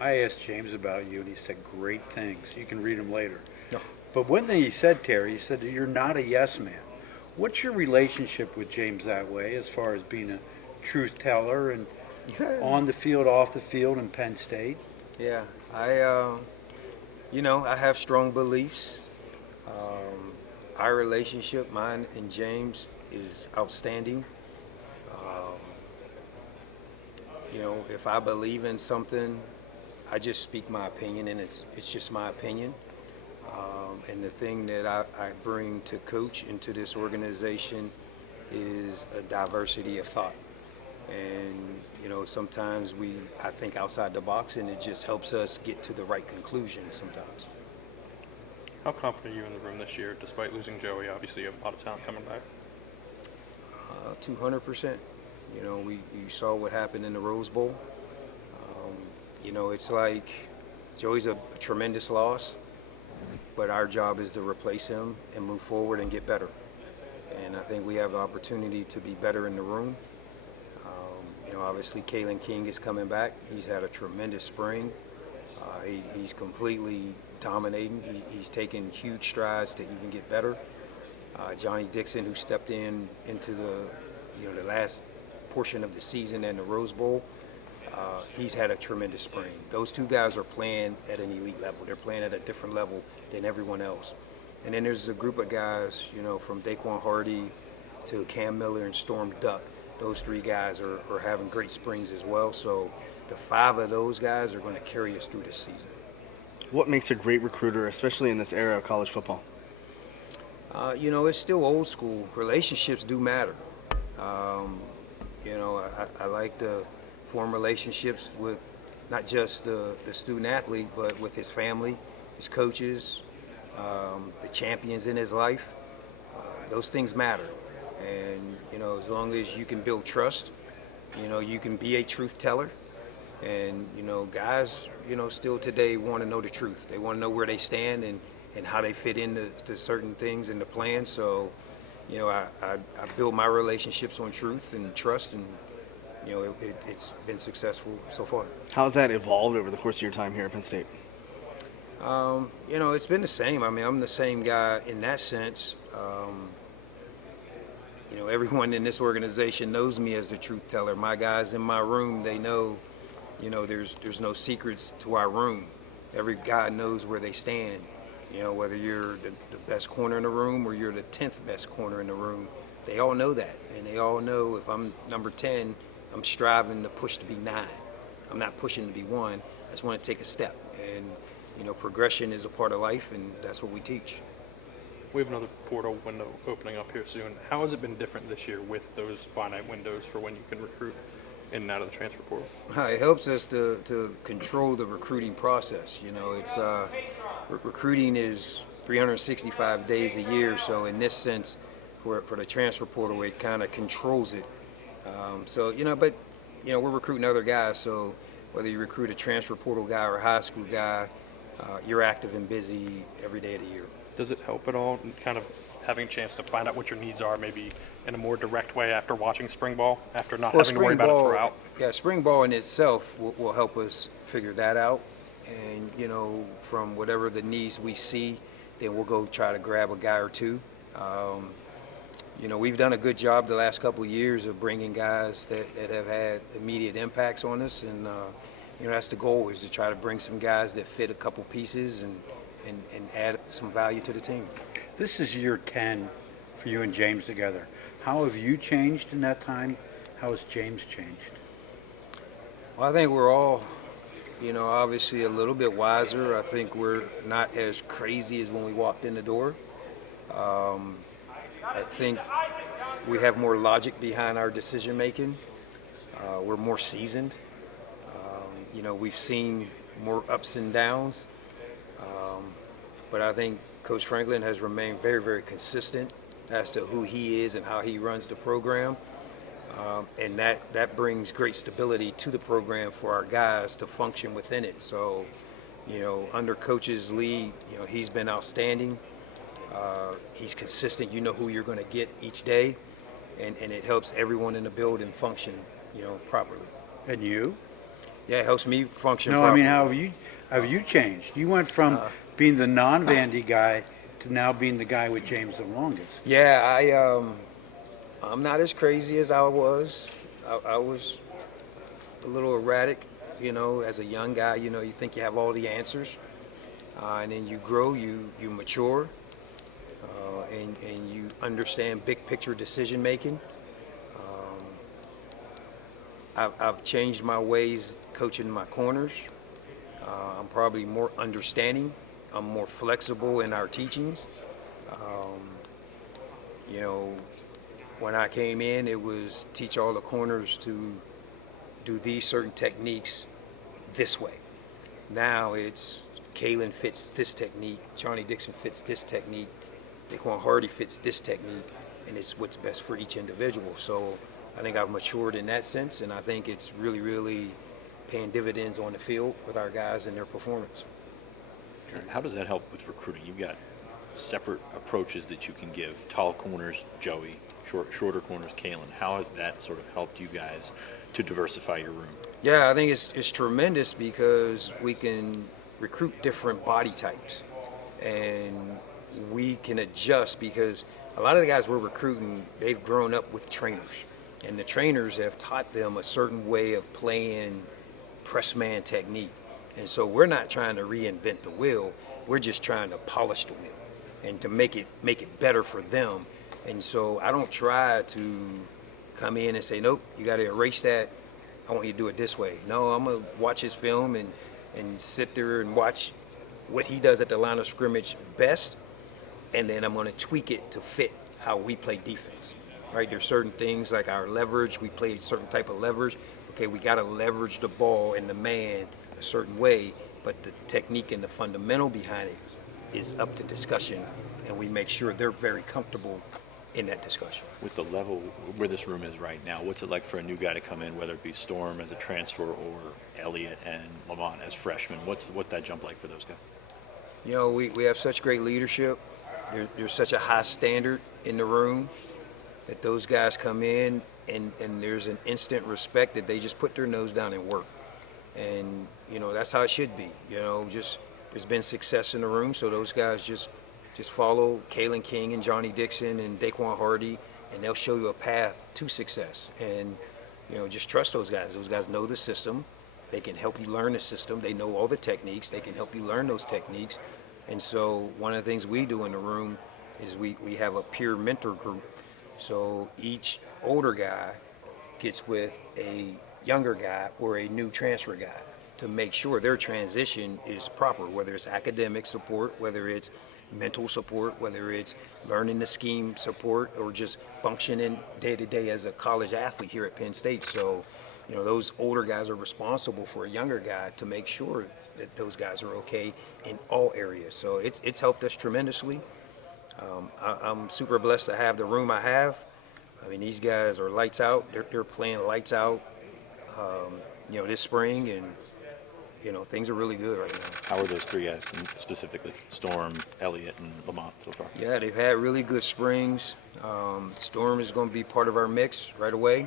I asked James about you, and he said great things. You can read them later. No. But one thing he said, Terry, he said that you're not a yes man. What's your relationship with James that way, as far as being a truth teller and on the field, off the field in Penn State? Yeah, I have strong beliefs. Um, our relationship, mine and James, is outstanding. Um, if I believe in something, I just speak my opinion, and it's just my opinion. And the thing that I bring to coach into this organization is a diversity of thought. And sometimes I think outside the box, and it just helps us get to the right conclusion sometimes. How confident are you in the room this year, despite losing Joey? Obviously, you have a lot of talent coming back. 200%. You saw what happened in the Rose Bowl. It's like Joey's a tremendous loss, but our job is to replace him and move forward and get better. And I think we have an opportunity to be better in the room. Obviously, Kalen King is coming back. He's had a tremendous spring. He's completely dominating. He's taken huge strides to even get better. Johnny Dixon, who stepped into the last portion of the season and the Rose Bowl, he's had a tremendous spring. Those two guys are playing at an elite level. They're playing at a different level than everyone else. And then there's a group of guys, from Daquan Hardy to Cam Miller and Storm Duck. Those three guys are having great springs as well. So the five of those guys are going to carry us through this season. What makes a great recruiter, especially in this era of college football? It's still old school. Relationships do matter. I like to form relationships with not just the student athlete, but with his family, his coaches, the champions in his life. Those things matter. And, as long as you can build trust, you can be a truth teller. And, guys, still today want to know the truth. They want to know where they stand and how they fit into certain things in the plan. So, I build my relationships on truth and trust, and, it's been successful so far. How has that evolved over the course of your time here at Penn State? It's been the same. I mean, I'm the same guy in that sense. Everyone in this organization knows me as the truth teller. My guys in my room, they know, there's no secrets to our room. Every guy knows where they stand. Whether you're the best corner in the room or you're the 10th best corner in the room, they all know that. And they all know if I'm number 10, I'm striving to push to be 9. I'm not pushing to be 1. I just want to take a step. And, progression is a part of life, and that's what we teach. We have another portal window opening up here soon. How has it been different this year with those finite windows for when you can recruit in and out of the transfer portal? It helps us to control the recruiting process. It's recruiting is 365 days a year, so in this sense, for the transfer portal, it kind of controls it. But we're recruiting other guys, so whether you recruit a transfer portal guy or a high school guy, you're active and busy every day of the year. Does it help at all in kind of having a chance to find out what your needs are maybe in a more direct way after watching spring ball, after not having to worry about it throughout? Yeah, spring ball in itself will help us figure that out. And, from whatever the needs we see, then we'll go try to grab a guy or two. We've done a good job the last couple of years of bringing guys that have had immediate impacts on us. And, that's the goal, is to try to bring some guys that fit a couple pieces and add some value to the team. This is year 10 for you and James together. How have you changed in that time? How has James changed? Well, I think we're all, obviously a little bit wiser. I think we're not as crazy as when we walked in the door. I think we have more logic behind our decision making. We're more seasoned. We've seen more ups and downs. But I think Coach Franklin has remained very, very consistent as to who he is and how he runs the program. And that brings great stability to the program for our guys to function within it. So, under Coach's lead, he's been outstanding. He's consistent. You know who you're going to get each day. And it helps everyone in the building function, properly. And you? Yeah, it helps me function No, I mean, properly. how have you changed? You went from being the non-Vandy guy to now being the guy with James the longest. Yeah, I'm not as crazy as I was. I was a little erratic, as a young guy. You think you have all the answers, and then you grow, you mature, and you understand big picture decision making. I've changed my ways coaching my corners. I'm probably more understanding. I'm more flexible in our teachings. Um, you know, when I came in, it was teach all the corners to do these certain techniques this way. Now it's Kalen fits this technique, Johnny Dixon fits this technique, Daquan Hardy fits this technique, and it's what's best for each individual. So I think I've matured in that sense, and I think it's really, really paying dividends on the field with our guys and their performance. How does that help with recruiting? You've got separate approaches that you can give. Tall corners, Joey. Shorter corners, Kalen. How has that sort of helped you guys to diversify your room? Yeah, I think it's tremendous because we can recruit different body types, and we can adjust because a lot of the guys we're recruiting, they've grown up with trainers, and the trainers have taught them a certain way of playing press man technique. And so we're not trying to reinvent the wheel. We're just trying to polish the wheel and to make it better for them. And so I don't try to come in and say, nope, you got to erase that. I want you to do it this way. No, I'm going to watch his film and sit there and watch what he does at the line of scrimmage best, and then I'm going to tweak it to fit how we play defense. Right? There's certain things like our leverage. We play a certain type of leverage. Okay, we got to leverage the ball and the man a certain way, but the technique and the fundamental behind it is up to discussion, and we make sure they're very comfortable in that discussion. With the level where this room is right now, what's it like for a new guy to come in, whether it be Storm as a transfer or Elliott and Lamont as freshmen? What's that jump like for those guys? We have such great leadership. There's such a high standard in the room that those guys come in and there's an instant respect that they just put their nose down and work. And, that's how it should be. Just there's been success in the room, so those guys just follow Kalen King and Johnny Dixon and Daquan Hardy, and they'll show you a path to success. And, just trust those guys. Those guys know the system. They can help you learn the system. They know all the techniques. They can help you learn those techniques. And so one of the things we do in the room is we have a peer mentor group. So each older guy gets with a younger guy or a new transfer guy to make sure their transition is proper, whether it's academic support, whether it's mental support, whether it's learning the scheme support, or just functioning day to day as a college athlete here at Penn State. So, those older guys are responsible for a younger guy to make sure that those guys are okay in all areas. So it's helped us tremendously. I'm super blessed to have the room I have. I mean, these guys are lights out. They're playing lights out, this spring, and things are really good right now. How are those three guys specifically? Storm, Elliott, and Lamont so far? Yeah, they've had really good springs. Storm is going to be part of our mix right away.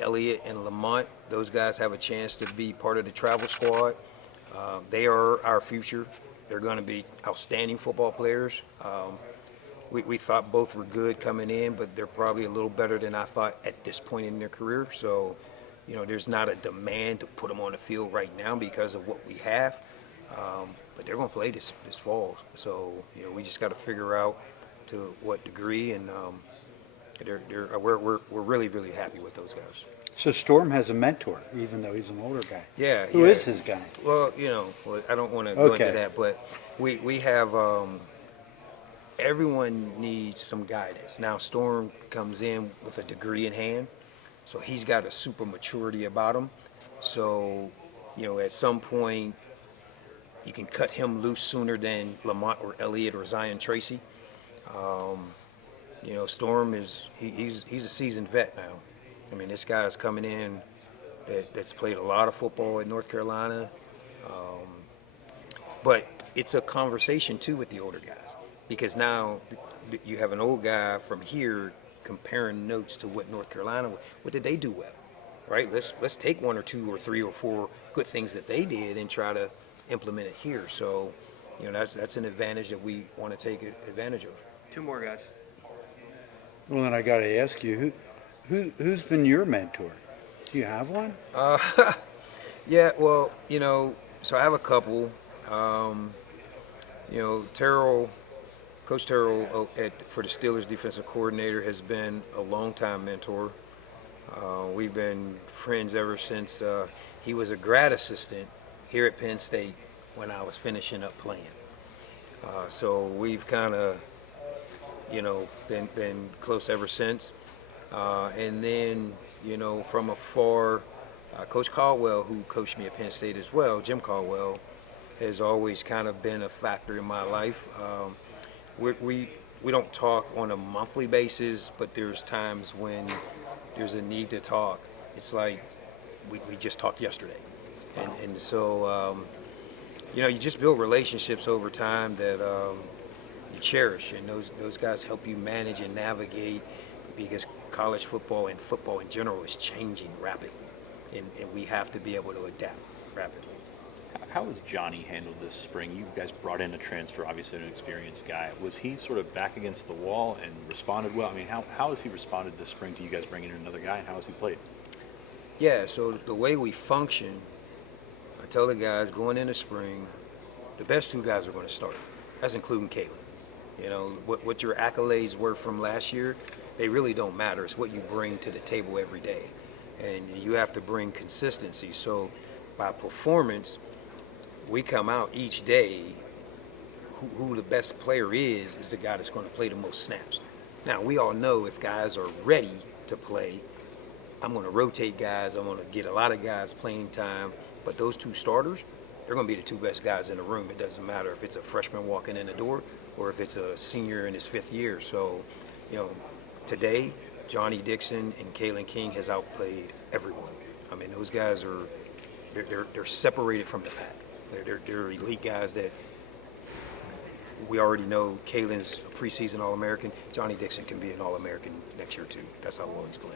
Elliott and Lamont, those guys have a chance to be part of the travel squad. They are our future. They're going to be outstanding football players. We thought both were good coming in, but they're probably a little better than I thought at this point in their career. So, there's not a demand to put them on the field right now because of what we have. But they're going to play this fall. So, we just got to figure out to what degree, and we're really, really happy with those guys. So Storm has a mentor, even though he's an older guy. Yeah. Who is his guy? Well, I don't want to go Okay. into that, but we have everyone needs some guidance. Now, Storm comes in with a degree in hand, so he's got a super maturity about him. So, at some point, you can cut him loose sooner than Lamont or Elliott or Zion Tracy. Storm he's a seasoned vet now. I mean, this guy's coming in that's played a lot of football at North Carolina. But it's a conversation, too, with the older guys. Because now you have an old guy from here comparing notes to what North Carolina, what did they do well? right? Let's take 1 or 2 or 3 or 4 good things that they did and try to implement it here. So, that's an advantage that we want to take advantage of. 2 more guys. Well, then I got to ask you, who's been your mentor? Do you have one? Yeah, well, so I have a couple. Terrell, Coach Terrell for the Steelers defensive coordinator has been a longtime mentor. We've been friends ever since he was a grad assistant here at Penn State when I was finishing up playing. So we've kind of, been close ever since. And then, from afar, Coach Caldwell, who coached me at Penn State as well, Jim Caldwell, has always kind of been a factor in my life. We don't talk on a monthly basis, but there's times when there's a need to talk. It's like we just talked yesterday. And so, you just build relationships over time that you cherish, and those guys help you manage and navigate, because college football and football in general is changing rapidly, and we have to be able to adapt rapidly. How has Johnny handled this spring? You guys brought in a transfer, obviously an experienced guy. Was he sort of back against the wall and responded well? I mean, how has he responded this spring to you guys bringing in another guy, and how has he played? Yeah, so the way we function, I tell the guys going into spring, the best 2 guys are going to start. That's including Caleb. What your accolades were from last year, they really don't matter. It's what you bring to the table every day. And you have to bring consistency. So by performance, we come out each day, who the best player is the guy that's going to play the most snaps. Now, we all know if guys are ready to play, I'm going to rotate guys. I'm going to get a lot of guys playing time. But those 2 starters, they're going to be the 2 best guys in the room. It doesn't matter if it's a freshman walking in the door or if it's a senior in his 5th year. So, today, Johnny Dixon and Kalen King has outplayed everyone. I mean, those guys they're separated from the pack. They're elite guys that we already know. Kalen's a preseason All-American. Johnny Dixon can be an All-American next year too. That's how well he's playing.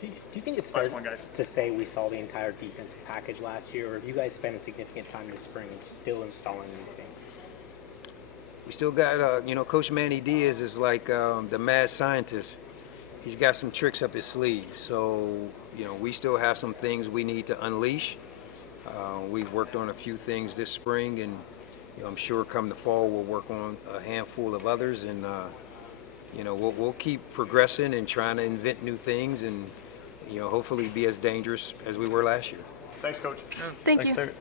Do you think it's fair to say we saw the entire defensive package last year, or have you guys spent a significant time this spring and still installing new things? We still got, Coach Manny Diaz is like the mad scientist. He's got some tricks up his sleeve. So, we still have some things we need to unleash. We've worked on a few things this spring, and I'm sure come the fall we'll work on a handful of others, and we'll keep progressing and trying to invent new things, and hopefully be as dangerous as we were last year. Thanks, Coach. Thank you.